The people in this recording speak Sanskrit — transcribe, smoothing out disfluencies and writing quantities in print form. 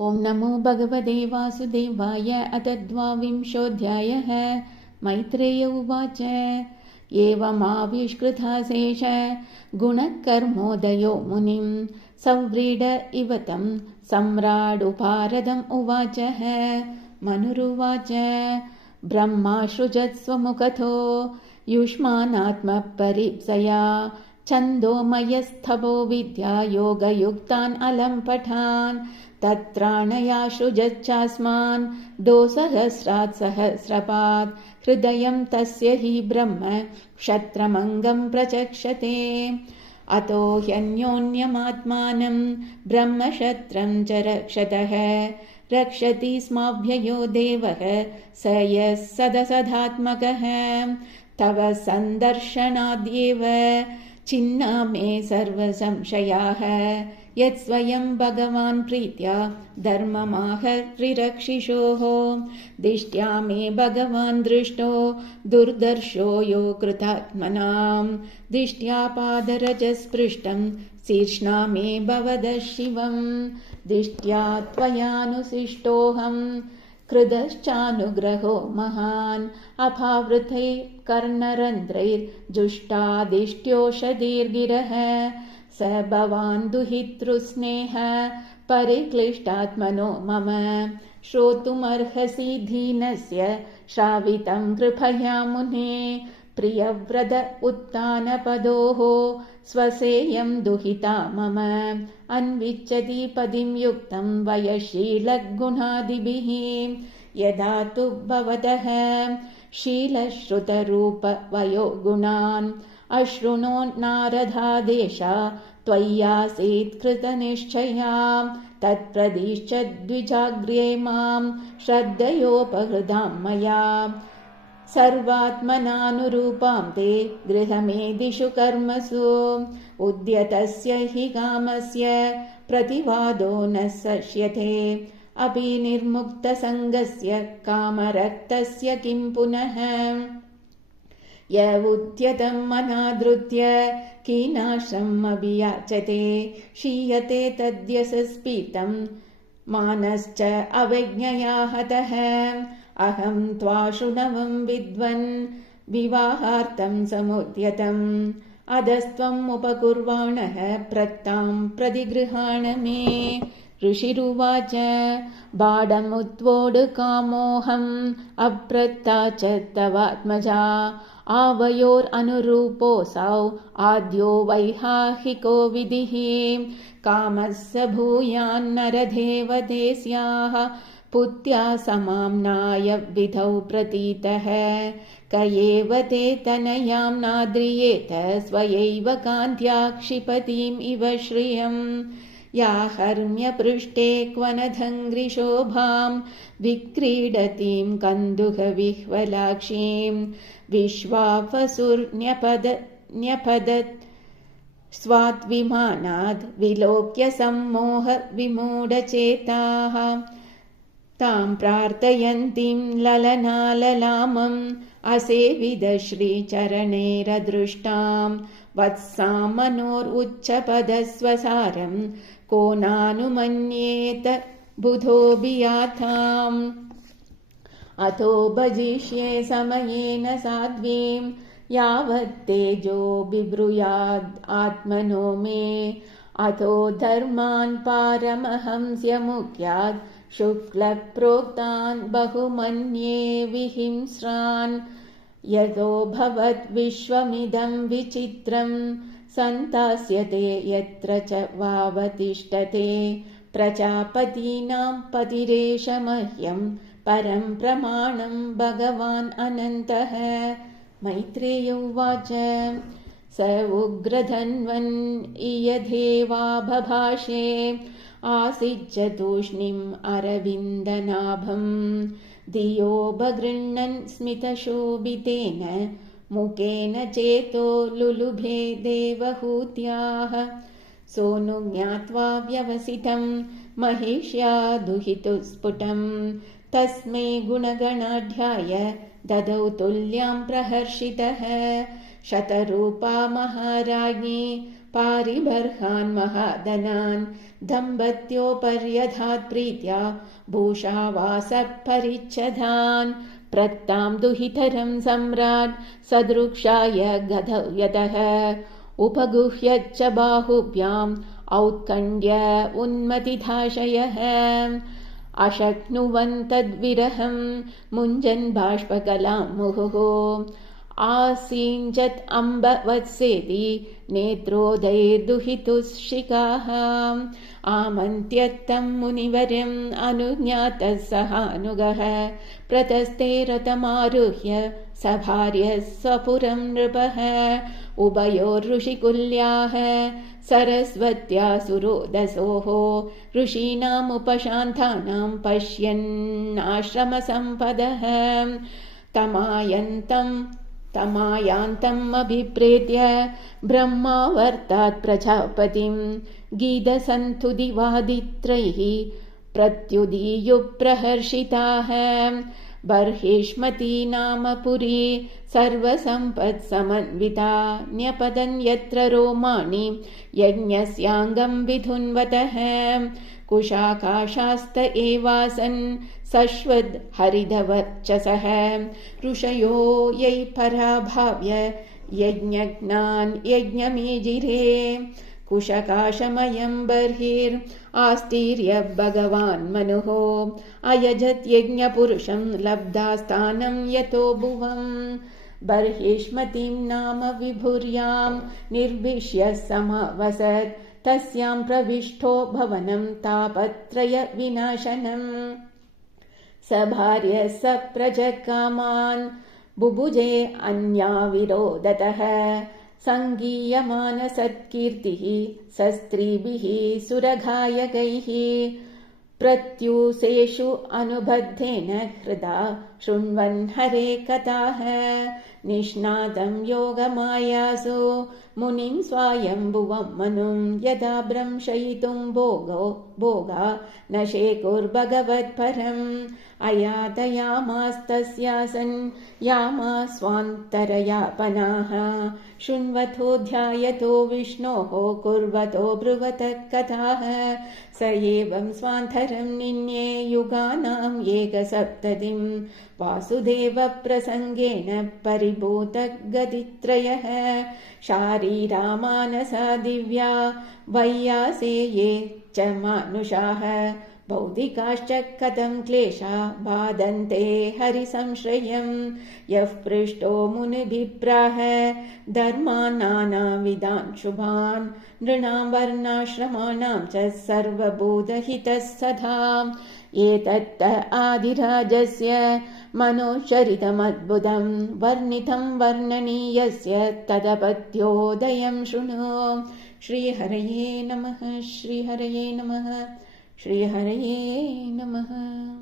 ॐ नमो भगवते वासुदेवाय। अथ द्वाविंशोऽध्यायः। मैत्रेय उवाच। एवमाविष्कृताशेष गुणकर्मोदयो मुनिं सव्रीड इव तं सम्राडुपारदम् उवाचः। मनुरुवाच। ब्रह्माश्रुजत्स्वमुखतो युष्मानात्मपरीप्सया छन्दोमयस्थवो विद्या योगयुक्तान् अलं पठान् तत्राणयाश्रुजच्चास्मान् दोसहस्रात् सहस्रपात् हृदयं तस्य हि ब्रह्म क्षत्रमङ्गं प्रचक्षते। अतो ह्यन्योन्यमात्मानं ब्रह्मक्षत्रं च रक्षतः रक्षति स्माभ्ययो देवः स यः सदसदात्मकः। तव सन्दर्शनाद्येव छिन्ना मे सर्वसंशयाः यत्स्वयं भगवान् प्रीत्या धर्ममाह त्रिरक्षिषोः। दिष्ट्या मे भगवान् दृष्टो दुर्दर्शो यो कृतात्मनां दिष्ट्या पादरजस्पृष्टं शीर्ष्णा मे भवदः शिवम्। दिष्ट्या त्वयानुशिष्टोऽहं कृतश्चानुग्रहो महान् अपावृतैर्कर्णरन्ध्रैर्जुष्टादिष्ट्योषधीर्गिरः स भवान् दुहितृस्नेह परिक्लिष्टात्मनो मम। श्रोतुमर्हसि दीनस्य श्रावितं कृपया मुने प्रियव्रत उत्तानपदोः स्वसेयं दुहिता मम। अन्विच्छति पदिं युक्तं वयशीलगुणादिभिः यदा तु भवतः शीलश्रुतरूपवयो गुणान् अशृणो नारदादेशा त्वय्यासीत् कृतनिश्चया तत्प्रदिश्च द्विजाग्र्ये मां श्रद्धयोपहृतां मया। सर्वात्मनानुरूपां ते गृहमेदिषु कर्मसु उद्यतस्य हि कामस्य प्रतिवादो न शक्यते अपि निर्मुक्तसङ्गस्य कामरक्तस्य किं पुनः। य उद्यतं मनादृत्य कीनाशमभियाचते क्षीयते तद्यशस्पीतं मानश्च अवज्ञया हतः। अहं त्वाशुनवं विद्वन् विवाहार्थं समुद्यतम् अधस्त्वम् उपकुर्वाणः प्रत्तां प्रतिगृहाण मे। ऋषिरुवाच। बाढमुद्वोढुकामोऽहम् अप्रत्ता च तवात्मजा आवयोरनुरूपोऽसौ आद्यो वैहाहिको विधिः। कामस्य भूयान्नरदेवते स्याः पुत्या समाम्नाय विधौ प्रतीतः क एव ते तनयां नाद्रियेत स्वयैव कान्त्या क्षिपतीम् इव श्रियम्। या हर्म्यपृष्ठे क्वनधङ्घ्रिशोभां विक्रीडतीं कन्दुकविह्वलाक्षीं विश्वावसुर्न्यपदत् स्वाद्विमानाद् विलोक्य सम्मोहविमूढचेताः तां प्रार्थयन्तीं ललनाललामम् असेवितश्रीचरणैरदृष्टां वत्सां मनोरुच्चपदस्वसारं को नानुमन्येत बुधोऽभियाताम्। अतो भजिष्ये समयेन साध्वीं यावत् तेजो बिभ्रूयाद् आत्मनो मे। अतो धर्मान् पारमहंस्य मुख्यात् शुक्लप्रोक्तान् बहुमन्ये विहिंस्रान्। यतो भवद् विश्वमिदं विचित्रं सन्तास्यते यत्र च वावतिष्ठते प्रजापतीनां पतिरेष मह्यं परं प्रमाणं भगवान् अनन्तः। मैत्रेय उवाच। स उग्रधन्वन् इयधेवा बभाषे आसिज्य तूष्णीम् अरविन्दनाभम् धियो बगृह्णन् स्मितशोभितेन मुखेन चेतो लुलुभे देवहूत्याः। सोऽनु ज्ञात्वा व्यवसितं महिष्या दुहितुस्फुटं तस्मै गुणगणाढ्याय ददौ तुल्यां प्रहर्षितः। शतरूपा महाराज्ञी पारिबर्हान् महादनान् दम्पत्योपर्यधात् प्रीत्या भूषावासपरिच्छदान् प्रत्तां दुहितरं सम्राट् सदृक्षाय गदौ यतः उपगुह्यच्च बाहुभ्याम् औत्कण्ड्य उन्मतिधाशयः अशक्नुवन्तद्विरहं मुञ्जन् बाष्पकलां मुहुः आसीञ्चत् अम्बवत्सेति नेत्रोदैर्दुहितुशिखाः आमन्त्यत्तं मुनिवर्यम् अनुज्ञातः सहानुगः प्रतस्ते रथमारुह्य सभार्यः स्वपुरं नृपः उभयोर्ऋषिकुल्याः सरस्वत्या सुरोदसोः ऋषीणामुपशान्तानां पश्यन्नाश्रमसम्पदः तमायान्तम् अभिप्रेत्य ब्रह्मावर्तात् प्रजापतिं गीदसन्तुदिवादित्रैः प्रत्युदीयुप्रहर्षिताः बर्हिष्मती नाम पुरी सर्वसम्पत्समन्विता न्यपतन् यत्र रोमाणि यज्ञस्याङ्गं विधुन्वतः कुशाकाशास्त एवासन् सश्वद् हरिदवर्चसः ऋषयो यै पराभाव्य यज्ञज्ञान् यज्ञमेजिरे कुशकाशमयं बर्हिरास्तीर्य भगवान् मनुः अयजत् यज्ञपुरुषं लब्धा स्थानं यतो भुवम् बर्हिष्मतीं नाम विभुर्यां निर्विश्य समावसत् तस्यां प्रविष्टो भवनं तापत्रय विनाशनम् स भार्य स प्रजकामान् बुभुजे अन्याविरोधतः सङ्गीयमानसत्कीर्तिः स स्त्रीभिः सुरगायकैः प्रत्यूसेषु अनुबद्धेन हृदा शृण्वन् हरे कथाः निष्णातं योगमायासु मुनिं स्वायम्भुवं मनुं यदा भ्रंशयितुं भोगा न शेकुर्भगवत्परम् अयातयामास्तस्यासन् यामास्वान्तरयापनाः शृण्वतो ध्यायतो विष्णोः कुर्वतो ब्रुवतः कथाः स एवं स्वान्तरं निन्ये युगानां एकसप्ततिं वासुदेवप्रसङ्गेन परिभूतगतित्रयः शारीरामानसा दिव्या वैयासे ये च मानुषाः भौतिकाश्च कथं क्लेशा बाधन्ते हरिसंश्रयं यः पृष्टो मुनिभिप्राह धर्मान् नानाविधान् शुभान् नृणां वर्णाश्रमाणां च सर्वभूतहितः सदा एतत्त आदिराजस्य मनोचरितमद्भुतं वर्णितं वर्णनीयस्य तदपत्योदयं शृणु। श्रीहरये नमः। श्रीहरये नमः। श्रीहरये नमः।